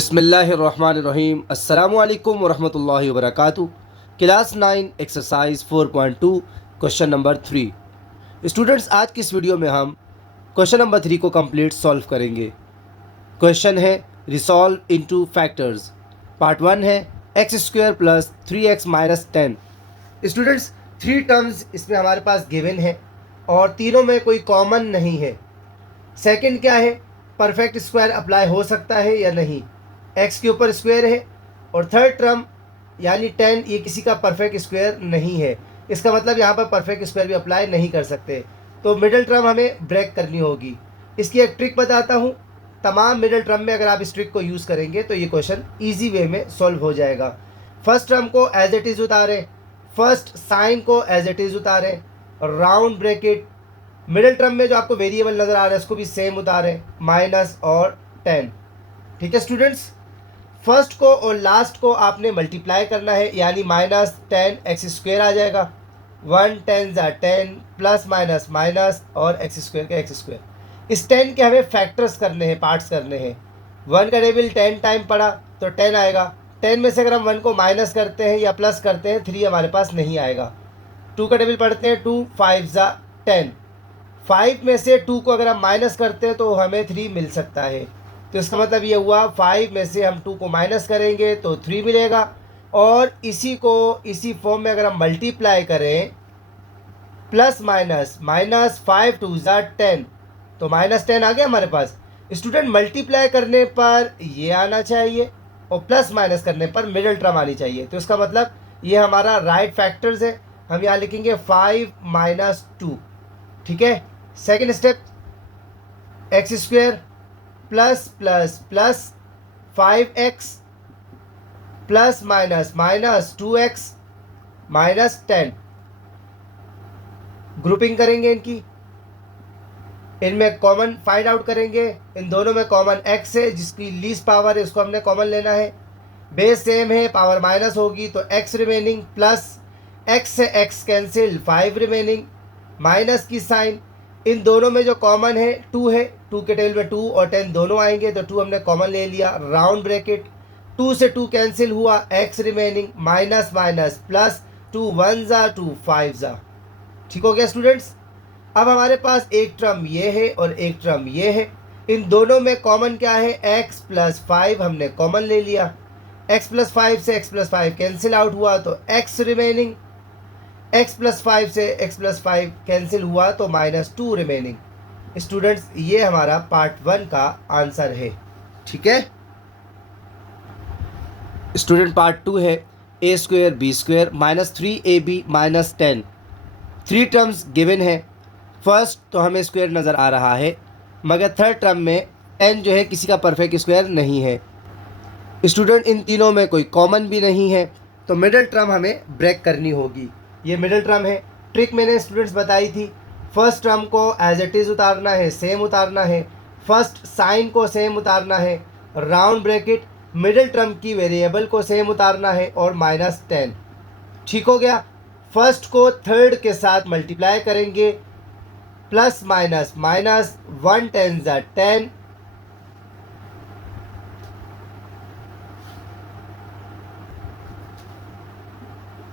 बिस्मिल्लाहिर्रहमानिर्रहीम अस्सलामुअलैकुम वरहमतुल्लाहि वबरकातुहू। Class 9 exercise 4.2 question number 3। Students, आज की इस वीडियो में हम क्वेश्चन नंबर 3 को कंप्लीट सॉल्व करेंगे। क्वेश्चन है रिसॉल्व इनटू फैक्टर्स। पार्ट 1 है x square plus 3x minus 10। Students, 3 terms इसमें हमारे पास गिवन है और तीनों में कोई कॉमन नहीं है। सेकंड क्या है, परफेक्ट स्क्वायर अप्लाई हो सकता है या नहीं, एक्स के ऊपर स्क्वायर है। और थर्ड टर्म यानी 10, ये किसी का परफेक्ट स्क्वायर नहीं है। इसका मतलब यहाँ पर परफेक्ट स्क्वायर भी अप्लाई नहीं कर सकते, तो मिडिल टर्म हमें ब्रेक करनी होगी। इसकी एक ट्रिक बताता हूँ। तमाम मिडिल टर्म में अगर आप इस ट्रिक को यूज़ करेंगे तो ये क्वेश्चन ईजी वे में सॉल्व हो जाएगा। फर्स्ट टर्म को एज इट इज़ उतारें, फर्स्ट साइन को एज इट इज़ उतारें, राउंड ब्रैकेट, मिडिल टर्म में जो आपको वेरिएबल नज़र आ रहा है उसको भी सेम उतारें, माइनस और 10। ठीक है स्टूडेंट्स, फर्स्ट को और लास्ट को आपने मल्टीप्लाई करना है, यानी माइनस 10 एक्स स्क्वायर आ जाएगा। 1 10 ज़ा 10 प्लस माइनस माइनस और एक्स स्क्वायर का एक्स स्क्वायर। इस 10 के हमें फैक्टर्स करने हैं, पार्ट्स करने हैं। 1 का टेबल 10 टाइम पड़ा तो 10 आएगा। 10 में से अगर हम 1 को माइनस करते हैं या प्लस करते हैं 3 हमारे पास नहीं आएगा। 2 का टेबल पढ़ते हैं, 2 5 ज़ा 10। 5 में से 2 को अगर हम माइनस करते हैं तो हमें 3 मिल सकता है। तो इसका मतलब ये हुआ 5 में से हम 2 को माइनस करेंगे तो 3 मिलेगा। और इसी को इसी फॉर्म में अगर हम मल्टीप्लाई करें, प्लस माइनस माइनस 5 2 ज़ा 10, तो माइनस 10 आ गया हमारे पास। स्टूडेंट, मल्टीप्लाई करने पर ये आना चाहिए और प्लस माइनस करने पर मिडिल टर्म आनी चाहिए। तो इसका मतलब ये हमारा राइट फैक्टर्स है। हम यहाँ लिखेंगे 5 माइनस 2। ठीक है, second step, x square plus plus plus 5x plus minus minus 2x minus 10। Grouping करेंगे इनकी, इनमें कॉमन फाइंड आउट करेंगे। इन दोनों में कॉमन x है, जिसकी लीस्ट पावर है उसको हमने कॉमन लेना है। बेस सेम है, पावर माइनस होगी तो x रिमेनिंग, प्लस x से x कैंसिल 5 रिमेनिंग, माइनस की साइन। इन दोनों में जो कॉमन है 2 है, 2 के टेबल में 2 और 10 दोनों आएंगे तो 2 हमने कॉमन ले लिया। राउंड ब्रैकेट, 2 से 2 कैंसिल हुआ, x remaining, minus minus plus, 2 1 ज़ा 2 5 ज़ा। ठीक हो गया स्टूडेंट्स। अब हमारे पास एक टर्म ये है और एक टर्म ये है। इन दोनों में कॉमन क्या है, x प्लस 5 हमने कॉमन ले लिया। x प्लस 5 से x प्लस 5 कैंसिल आउट हुआ तो x रिमेनिंग, x प्लस 5 से x प्लस 5 कैंसिल हुआ तो माइनस 2 रिमेनिंग। स्टूडेंट्स, ये हमारा पार्ट 1 का आंसर है। ठीक है स्टूडेंट, पार्ट 2 है a square b square minus 3ab minus 10। 3 terms given है। फर्स्ट तो हमें स्क्वायर नज़र आ रहा है, मगर थर्ड टर्म में n जो है किसी का परफेक्ट स्क्वायर नहीं है। स्टूडेंट, इन तीनों में कोई कॉमन भी नहीं है, तो मिडिल टर्म हमें ब्रेक करनी होगी। ये मिडिल टर्म है। ट्रिक मैंने स्टूडेंट्स बताई थी। फर्स्ट टर्म को एज इट इज़ उतारना है, सेम उतारना है। फर्स्ट साइन को सेम उतारना है, राउंड ब्रैकेट, मिडिल टर्म की वेरिएबल को सेम उतारना है और माइनस 10। ठीक हो गया। फर्स्ट को थर्ड के साथ मल्टीप्लाई करेंगे, प्लस माइनस माइनस 1 10 ज़ा 10,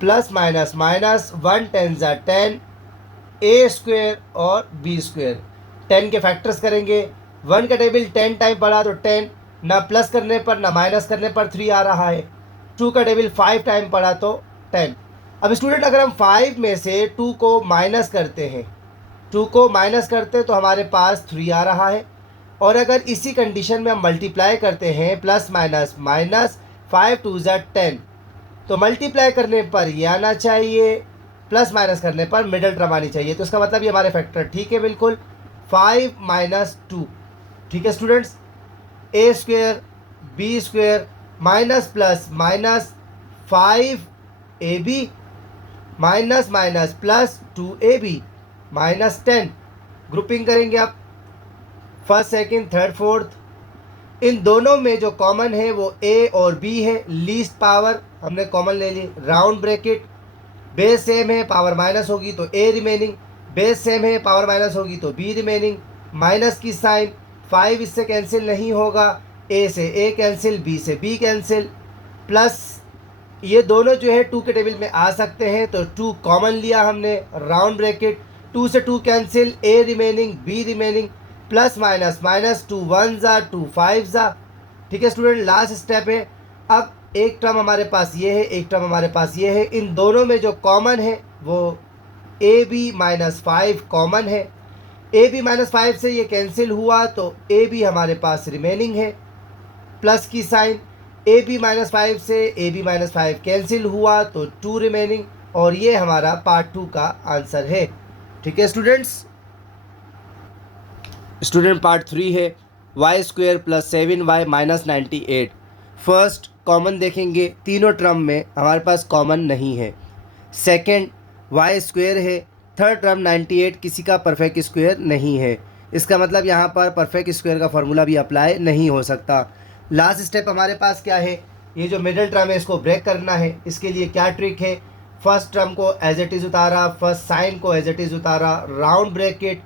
प्लस माइनस माइनस 1 10 ज़ा 10, ए स्क्वायर और बी स्क्वायर। 10 के फैक्टर्स करेंगे। 1 का टेबल 10 टाइम पड़ा तो 10, ना प्लस करने पर ना माइनस करने पर 3 आ रहा है। 2 का टेबल 5 टाइम पड़ा तो 10। अब स्टूडेंट, अगर हम 5 में से 2 को माइनस करते हैं, 2 को माइनस करते हैं तो हमारे पास 3 आ रहा है। और अगर इसी कंडीशन में हम मल्टीप्लाई करते हैं, प्लस माइनस माइनस 5 2 ज़ा 10, तो मल्टीप्लाई करने पर ये आना चाहिए, प्लस माइनस करने पर मिडिल टर्म आनी चाहिए। तो इसका मतलब ये हमारे फैक्टर ठीक है बिल्कुल, 5 माइनस 2। ठीक है students, a square b square minus plus minus 5ab minus minus plus 2ab minus 10। Grouping करेंगे आप, फर्स्ट सेकंड थर्ड फोर्थ। इन दोनों में जो कॉमन है वो a और b है। लीस्ट पावर हमने कॉमन ले ली। राउंड ब्रैकेट, बेस सेम है, पावर माइनस होगी तो a रिमेनिंग, बेस सेम है, पावर माइनस होगी तो b रिमेनिंग, माइनस की साइन, 5 इससे कैंसिल नहीं होगा, ए से ए कैंसिल, बी से बी कैंसिल, प्लस ये दोनों जो है 2 के टेबल में आ सकते हैं, तो 2 कॉमन लिया हमने, राउंड ब्रैकेट, 2 से 2 cancel, A remaining, be remaining, plus minus minus, 2 1 ज़ा, 2 5 ज़ा। ठीक है स्टूडेंट, लास्ट स्टेप है। अब एक टर्म हमारे पास ये है, एक टर्म हमारे पास ये है, इन दोनों में जो कॉमन है वो ए बी माइनस 5 कॉमन है। ए बी माइनस 5 से ये कैंसिल हुआ तो ए बी हमारे पास रिमेनिंग है, प्लस की साइन, ए बी माइनस 5 से ए बी माइनस 5 कैंसिल हुआ तो 2 रिमेनिंग, और ये हमारा पार्ट 2 का आंसर है। ठीक है स्टूडेंट्स, पार्ट 3 है y square plus 7y minus 98। First common देखेंगे, तीनों टर्म में हमारे पास कॉमन नहीं है। सेकंड वाई स्क्वेयर है, थर्ड टर्म 98 किसी का परफेक्ट स्क्वायर नहीं है, इसका मतलब यहाँ पर परफेक्ट स्क्वायर का फॉर्मूला भी अप्लाई नहीं हो सकता। लास्ट स्टेप हमारे पास क्या है, ये जो मिडिल टर्म है इसको ब्रेक करना है। इसके लिए क्या ट्रिक है, फर्स्ट टर्म को एज इट इज़ उतारा, फर्स्ट साइन को एज इट इज़ उतारा, राउंड ब्रैकेट,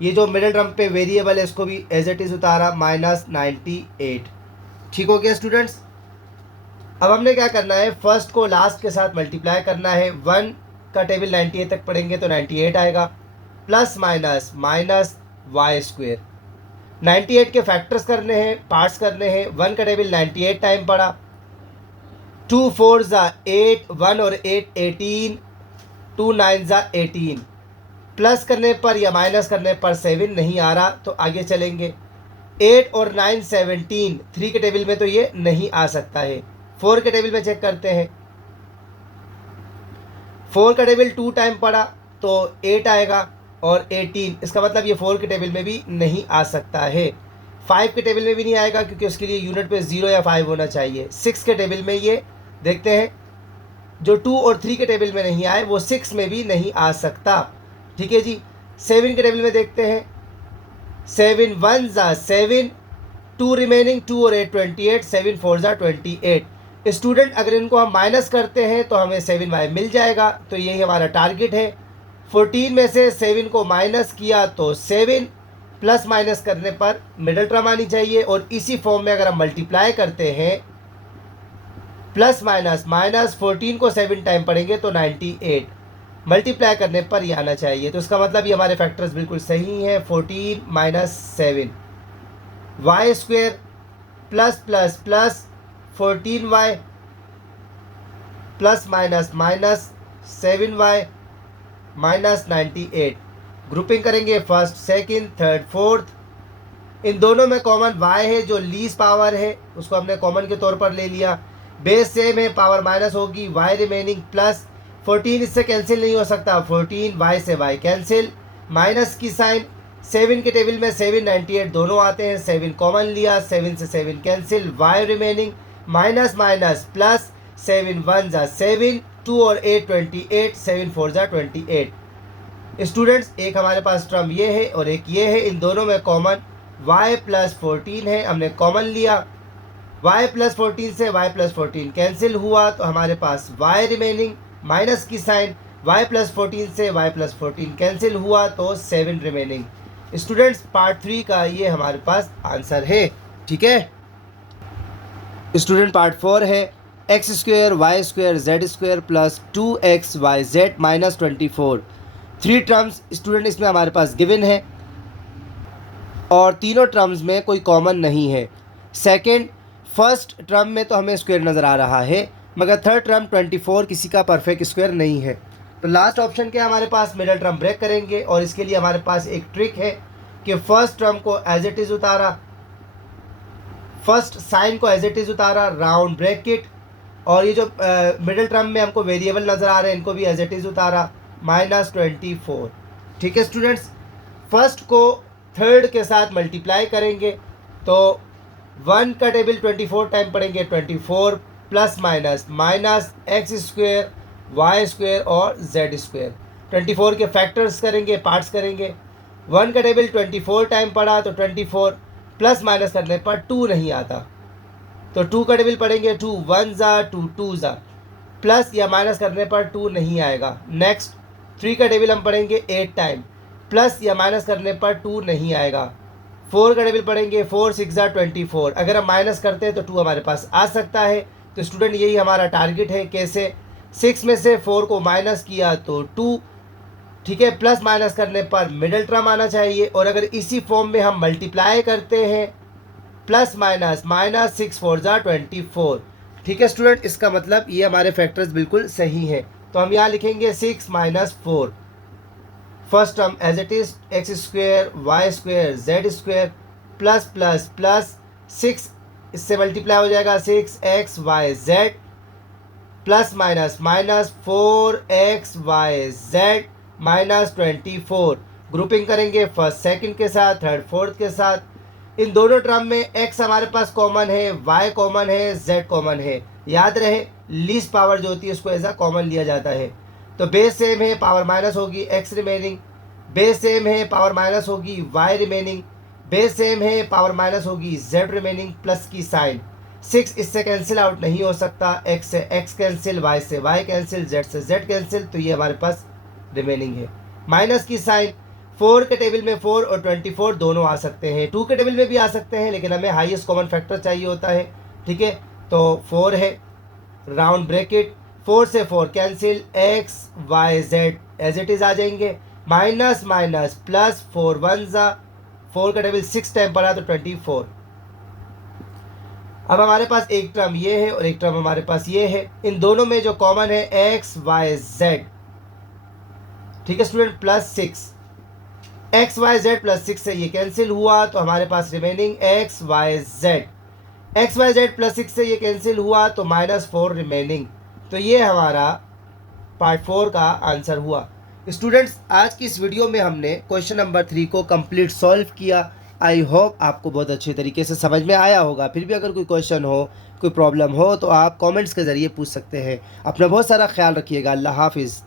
ये जो मिडिल टर्म पे वेरिएबल है इसको भी एज इट इज़ उतारा, माइनस 98। ठीक हो गया स्टूडेंट्स। अब हमने क्या करना है, फर्स्ट को लास्ट के साथ मल्टीप्लाई करना है। 1 का टेबल 98 तक पढ़ेंगे तो 98 आएगा, plus minus minus y square, 98 के फैक्टर्स करने हैं, पार्ट्स करने हैं। 1 का टेबल 98 टाइम पड़ा, 2 4 ज़ा 8, 1 और 8 18, 2 9 ज़ा 18, प्लस करने पर या माइनस करने पर 7 नहीं आ रहा तो आगे चलेंगे। 8 और 9 17, 3 के टेबल में तो ये नहीं आ सकता है। 4 के टेबल में चेक करते हैं, 4 का टेबल 2 टाइम पड़ा तो 8 आएगा, और 18, इसका मतलब ये 4 के टेबल में भी नहीं आ सकता है। 5 के टेबल में भी नहीं आएगा क्योंकि उसके लिए यूनिट पे 0 या 5 होना चाहिए। 6 के टेबल में ये देखते हैं, जो 2 और 3 के टेबल में नहीं आए वो 6 में भी नहीं आ सकता। ठीक है जी। 7 के टेबल में देखते हैं, 7 1 ज़ा 7, 2 रिमेनिंग, 2 और 8 28, 7 4 ज़ा 28। स्टूडेंट अगर इनको हम माइनस करते हैं तो हमें 7y मिल जाएगा, तो यही हमारा टारगेट है। 14 में से 7 को माइनस किया तो 7, प्लस माइनस करने पर मिडिल टर्म आनी चाहिए, और इसी फॉर्म में अगर हम मल्टीप्लाई करते हैं, प्लस माइनस माइनस, 14 को 7 टाइम पढ़ेंगे तो 98, मल्टीप्लाई करने पर ये आना चाहिए। तो इसका मतलब ये हमारे फैक्टर्स बिल्कुल सही हैं। 14 minus 7 y square plus plus plus 14y plus minus minus 7y minus 98। Grouping करेंगे फर्स्ट सेकंड थर्ड फोर्थ। इन दोनों में कॉमन y है, जो लीस्ट पावर है उसको हमने कॉमन के तौर पर ले लिया। बेस सेम है, पावर माइनस होगी, y रिमेनिंग प्लस 14 इससे कैंसिल नहीं हो सकता, 14 y से y कैंसिल, माइनस की साइन। 7 के टेबल में 7 98 दोनों आते हैं, 7 कॉमन लिया, 7 से 7 cancel, y remaining minus minus plus, 7 1 ज़ा 7, 2 और 8 28, 7 4 ज़ा 28। स्टूडेंट्स एक हमारे पास टर्म ये है और एक ये है, इन दोनों में कॉमन y प्लस 14 है, हमने कॉमन लिया। y प्लस 14 से y प्लस 14 कैंसिल हुआ तो हमारे पास y रिमेनिंग, माइनस की साइन, y प्लस 14 से y प्लस 14 कैंसिल हुआ तो 7 रिमेनिंग। स्टूडेंट्स पार्ट 3 का ये हमारे पास आंसर है। ठीक है स्टूडेंट, पार्ट 4 है x square y square z square plus 2xyz minus 24। 3 terms student इसमें हमारे पास गिवन है, और तीनों टर्म्स में कोई कॉमन नहीं है। सेकंड, फर्स्ट टर्म में तो हमें स्क्वायर नज़र आ रहा है, मगर थर्ड टर्म 24 किसी का परफेक्ट स्क्वायर नहीं है। तो लास्ट ऑप्शन क्या हमारे पास, मिडिल टर्म ब्रेक करेंगे, और इसके लिए हमारे पास एक ट्रिक है कि फर्स्ट टर्म को एज इट इज़ उतारा, फर्स्ट साइन को एज इट इज़ उतारा, राउंड ब्रैकेट, और ये जो मिडिल टर्म में हमको वेरिएबल नज़र आ रहे हैं इनको भी एज इट इज़ उतारा, माइनस 24। ठीक है स्टूडेंट्स, फर्स्ट को थर्ड के साथ मल्टीप्लाई करेंगे तो 1 का टेबल 24 टाइम पढ़ेंगे, 24 plus minus minus x square y square और जेड स्क्वेयर। 24 के फैक्टर्स करेंगे, पार्ट्स करेंगे। 1 का टेबल 24 टाइम पढ़ा तो 24 प्लस माइनस करने पर 2 नहीं आता, तो 2 का टेबल पढ़ेंगे, 2 1 ज़ा 2 2 ज़ा, प्लस या माइनस करने पर 2 नहीं आएगा। नेक्स्ट 3 का टेबल हम पढ़ेंगे 8 टाइम, प्लस या माइनस करने पर 2 नहीं आएगा। 4 का टेबल पढ़ेंगे, 4 6 ज़ा 24। अगर हम माइनस करते हैं तो 2 हमारे पास आ सकता है। तो स्टूडेंट यही हमारा टारगेट है। कैसे? 6 में से 4 को माइनस किया तो 2, ठीक है। प्लस माइनस करने पर मिडल टर्म आना चाहिए, और अगर इसी फॉर्म में हम मल्टीप्लाई करते हैं प्लस माइनस, माइनस 6 4 ज़ा 24, ठीक है स्टूडेंट। इसका मतलब ये हमारे फैक्टर्स बिल्कुल सही हैं। तो हम यहाँ लिखेंगे 6 minus 4, first term as it is x square y square z square plus plus plus 6, इससे मल्टीप्लाई हो जाएगा 6xyz plus minus minus 4xyz minus 24। Grouping करेंगे फर्स्ट सेकंड के साथ, थर्ड फोर्थ के साथ। इन दोनों टर्म में x हमारे पास कॉमन है, y कॉमन है, z कॉमन है। याद रहे लीस्ट पावर जो होती है उसको ऐसा कॉमन लिया जाता है। तो बेस सेम है, पावर माइनस होगी x रिमेनिंग, बेस सेम है, पावर माइनस होगी y रिमेनिंग, बेस सेम है, पावर माइनस होगी z रिमेनिंग, प्लस की साइन। 6 इससे कैंसिल आउट नहीं हो सकता, x से x कैंसिल, y से y कैंसिल, z से z कैंसिल, तो ये हमारे पास रिमेनिंग है। माइनस की साइन, 4 के टेबल में 4 और 24 दोनों आ सकते हैं, 2 के टेबल में भी आ सकते हैं, लेकिन हमें हाईएस्ट कॉमन फैक्टर चाहिए होता है, ठीक है। तो 4 है, राउंड ब्रैकेट, 4 से 4 cancel, x y z as it is आ जाएंगे, माइनस माइनस प्लस 4 1 ज़ा 4 का टेबल 6 टाइम पड़ा तो 24। अब हमारे पास एक टर्म ये है और एक टर्म हमारे पास ये है। इन दोनों में जो कॉमन है x y z, ठीक है student, plus 6, x y z plus 6 से ये कैंसिल हुआ तो हमारे पास remaining x y z, x y z plus 6 से ये कैंसिल हुआ तो -4 रिमेनिंग। तो ये हमारा पार्ट 4 का आंसर हुआ। स्टूडेंट्स आज की इस वीडियो में हमने क्वेश्चन नंबर 3 को कंप्लीट सॉल्व किया। आई होप आपको बहुत अच्छे तरीके से समझ में आया होगा। फिर भी अगर कोई क्वेश्चन हो, कोई प्रॉब्लम हो तो आप कमेंट्स के ज़रिए पूछ सकते हैं। अपना बहुत सारा ख्याल रखिएगा। अल्लाह हाफिज़।